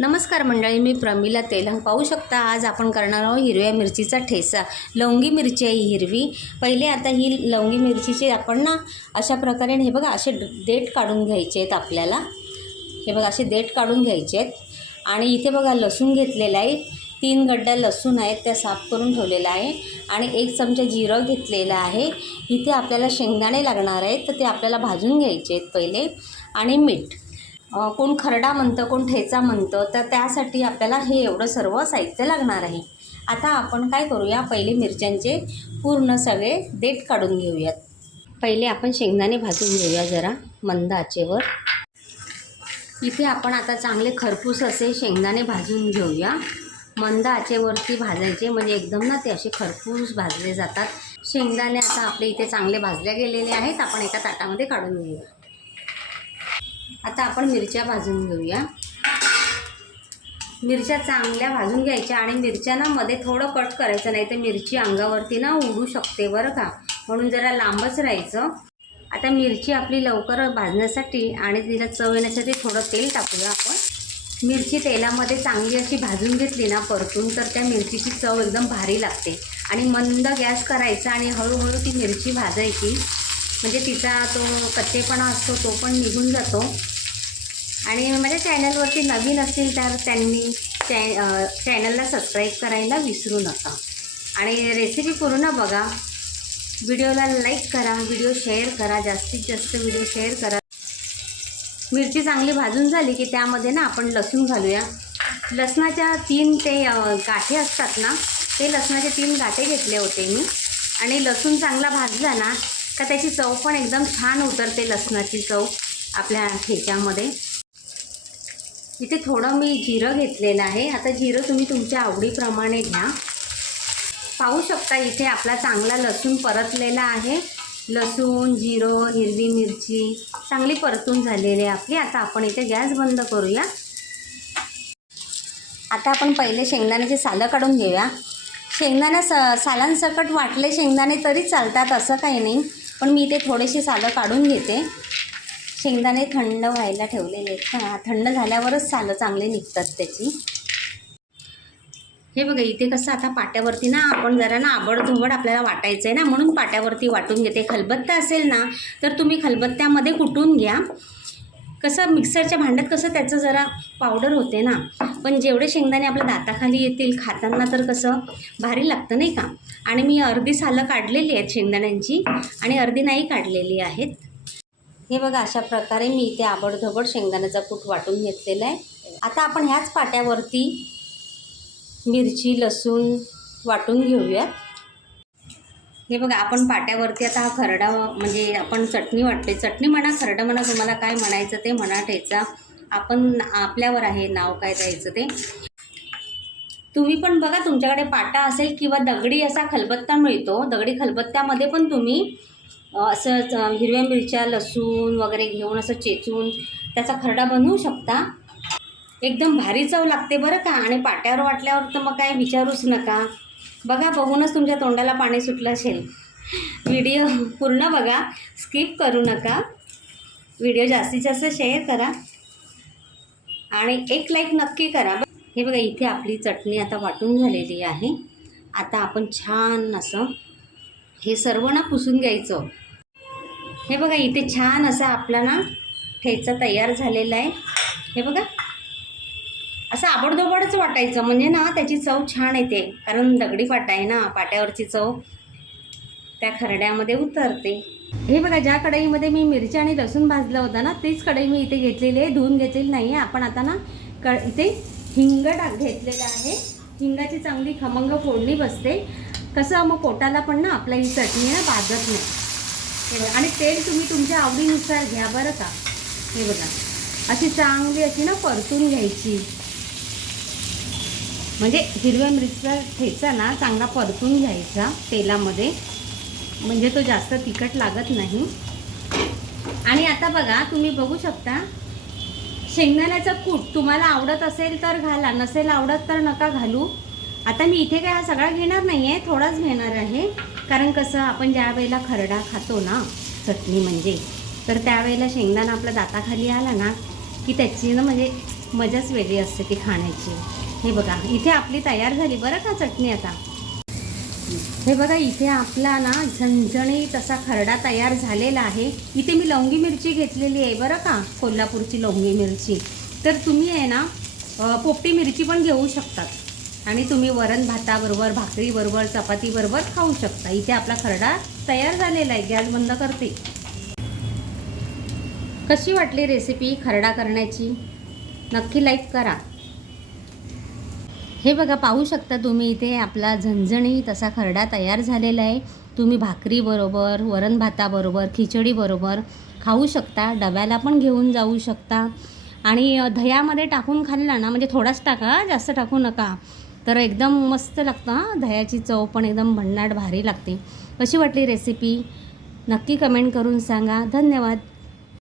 नमस्कार मंडळी मी प्रमिला तेलंग. पाहू शकता आज आपण करणार आहोत हिरव्या मिरचीचा ठेचा लवंगी मिरची आहे हिरवी. पहिले आता ही लवंगी मिरचीची आपण ना अशा प्रकारे हे बघा असे देठ काढून घ्यायचे आहेत आपल्याला. हे बघा असे देठ काढून घ्यायचे आहेत. आणि इथे बघा लसूण घेतलेला आहे. तीन गड्ड्या लसूण आहेत त्या साफ करून ठेवलेल्या आहे. आणि एक चमचा जिरं घेतलेलं आहे. इथे आपल्याला शेंगदाणे लागणार आहेत तर ते आपल्याला भाजून घ्यायचे आहेत पहिले. आणि मीठ. कोण खरडा म्हणतं कोण ठेचा म्हणतं तर त्यासाठी आपल्याला हे एवढं सर्व साहित्य लागणार आहे. आता आपण काय करूया पहिले मिरच्यांचे पूर्ण सगळे देठ काढून घेऊयात. पहिले आपण शेंगदाणे भाजून घेऊया जरा मंद आचेवर इथे आपण आता चांगले खरपूस असे शेंगदाणे भाजून घेऊया. मंद आचेवरती भाजायचे म्हणजे एकदम ना ते असे खरपूस भाजले जातात. शेंगदाणे आता आपले इथे चांगले भाजले गेलेले आहेत आपण एका ताटामध्ये काढून घेऊया. आता आपण मिरच्या भाजून घेऊया. मिरच्या चांगल्या भाजून घ्यायच्या आणि मिरच्या ना मध्ये थोडं कट करायचं नाही तर मिरची अंगावरती ना उडू शकते बरं का. म्हणून जरा लांबच राहायचं. आता मिरची आपली लवकर भाजण्यासाठी आणि तिला चव येण्यासाठी थोडं तेल टाकूया आपण. मिरची तेलामध्ये चांगली अशी भाजून घेतली ना परतून तर त्या मिरचीची चव एकदम भारी लागते. आणि मंद गॅस करायचा आणि हळूहळू ती मिरची भाजायची. म्हणजे तिचा तो कच्चेपणा असतो तो पण निघून जातो. आणि माझ्या चॅनलवरती नवीन असतील तर त्यांनी चॅ चॅनलला सबस्क्राईब करायला विसरू नका. आणि रेसिपी पूर्ण बघा. व्हिडिओला लाईक करा व्हिडिओ शेअर करा जास्तीत जास्त व्हिडिओ शेअर करा. मिरची चांगली भाजून झाली की त्यामध्ये ना आपण लसूण घालूया. लसणाच्या तीन ते गाठे असतात ना ते लसणाचे तीन गाठे घेतले होते मी. आणि लसूण चांगला भाजला ना का त्याची चव पण एकदम छान उतरते लसणाची चव आपल्या ठेच्यामध्ये इथे थोडं मी जिरं घेतलेलं आहे. आता जिरं तुम्ही तुमच्या आवडीप्रमाणे घ्या. पाहू शकता इथे आपला चांगला लसूण परतलेला आहे. लसूण जिरं हिरवी मिरची चांगली परतून झालेली आहे आपली. आता आपण इथे गॅस बंद करूया. आता आपण पहिले शेंगदाण्याचे सालं काढून घेऊया. शेंगदाण्या स सालांसकट वाटले शेंगदाणे तरी चालतात असं काही नाही. पण मी इथे थोडेसे सालं काढून घेते. शेंगदाणे थंड व्हायला ठेवलेले आहेत. हां थंड झाल्यावरच सालं चांगले निघतात त्याची. हे बघा इथे कसं आता पाट्यावरती ना आपण जरा ना आबडधोबड आपल्याला वाटायचं आहे ना म्हणून पाट्यावरती वाटून घेते. खलबत्ता असेल ना तर तुम्ही खलबत्त्यामध्ये कुटून घ्या. कसं मिक्सरच्या भांड्यात कसं त्याचं जरा पावडर होते ना. पण जेवढे शेंगदाणे आपल्या दाताखाली येतील खाताना तर कसं भारी लागतं नाही का? आणि मी अर्धी सालं काढलेली आहेत शेंगदाण्यांची आणि अर्धी नाही काढलेली आहेत. हे बघा अशा प्रकारे मी इथे आबडधबड शेंगदाण्याचा कूट वाटून घेतलेला आहे. आता आपण ह्याच पाट्यावरती मिरची लसूण वाटून घेऊयात. हे बघा आपण पाट्यावरती आता हा खरडा म्हणजे आपण चटणी वाटते चटणी म्हणा खरडा म्हणा तुम्हाला काय म्हणायचं ते म्हणा ठेचा. आपण आपल्यावर आहे नाव काय द्यायचं ते. तुम्ही पण बघा तुमच्याकडे पाटा असेल किंवा दगडी असा खलबत्ता मिळतो. दगडी खलबत्त्यामध्ये पण तुम्ही असं हिरव्या मिरच्या लसूण वगैरे घेऊन असं चेचून त्याचा खरडा बनवू शकता. एकदम भारी चव लागते बरं का. आणि पाट्यावर वाटल्यावर तर मग काय विचारूच नका. बघा बघूनच तुमच्या तोंडाला पाणी सुटलं असेल. व्हिडिओ पूर्ण बघा. स्किप करू नका. व्हिडिओ जास्तीत जास्त शेअर करा. आणि एक लाईक नक्की करा. हे बघा इथे आपली चटणी आता वाटून झालेली आहे. आता आपण छान असं हे सर्व ना पुसून घ्यायचं. हे बघा इथे छान असा आपला ना ठेचा तयार झालेला आहे. हे बघा असं आबडधोबडच वाटायचं. म्हणजे ना त्याची चव छान येते. कारण दगडी पाटा आहे ना पाट्यावरची चव. त्या खरड्यामध्ये उतरते. हे बघा ज्या कढईमध्ये मी मिरची आणि लसूण भाजला होता ना तीच कढई मी इथे घेतलेली आहे धुवून घेतलेली नाही आहे. आपण आता ना क इथे हिंग टाक घेतलेलं आहे. हिंगाची चांगली खमंग फोडणी बसते. कसं मग पोटाला पण ना आपल्या ही चटणी ना भाजत नाही. आणि तेल तुम्ही तुमच्या आवडीनुसार घ्या बरं का. हे बघा अशी चांगली अशी ना परतून घ्यायची. म्हणजे हिरव्या मिरचीचा ठेचा ना चांगला परतून घ्यायचा तेलामध्ये. म्हणजे तो जास्त तिखट लागत नाही. आणि आता बघा तुम्ही बघू शकता शेंगदाण्याचा कूट तुम्हाला आवडत असेल तर घाला नसेल आवडत तर नका घालू. आता मी इथे काय हा सगळा घेणार नाही आहे थोडाच घेणार आहे. कारण कसं आपण ज्या वेळेला खरडा खातो ना चटणी म्हणजे तर त्यावेळेला शेंगदाणा आपला दाताखाली आला ना की त्याची ना म्हणजे मजाच वेगळी असते ती खाण्याची. हे बघा इथे आपली तयार झाली बरं का चटणी आता? हे बघा इथे आपला ना झणझणीत असा खरडा तयार झालेला आहे. इथे मी लवंगी मिरची घेतलेली आहे बरं का कोल्हापूरची लवंगी मिरची. तर तुम्ही आहे ना पोपटी मिरची पण घेऊ शकतात. आणि तुम्ही वरण भाताबरोबर भाकरीबरोबर चपातीबरोबर खाऊ शकता. इथे आपला खरडा तयार झालेला आहे गॅस बंद करते. कशी वाटली रेसिपी खरडा करण्याची? नक्की लाईक करा. हे बघा पाहू शकता तुम्ही इथे आपला झणझणी तसा खरडा तयार झालेला आहे. तुम्ही भाकरीबरोबर वरण भाताबरोबर खिचडीबरोबर खाऊ शकता. डब्याला पण घेऊन जाऊ शकता. आणि दह्यामध्ये टाकून खाल्ला ना म्हणजे थोडाच टाका जास्त टाकू नका. तर एकदम मस्त लागतं हां दह्याची चव पण एकदम भन्नाट भारी लागते. कशी वाटली रेसिपी नक्की कमेंट करून सांगा. धन्यवाद.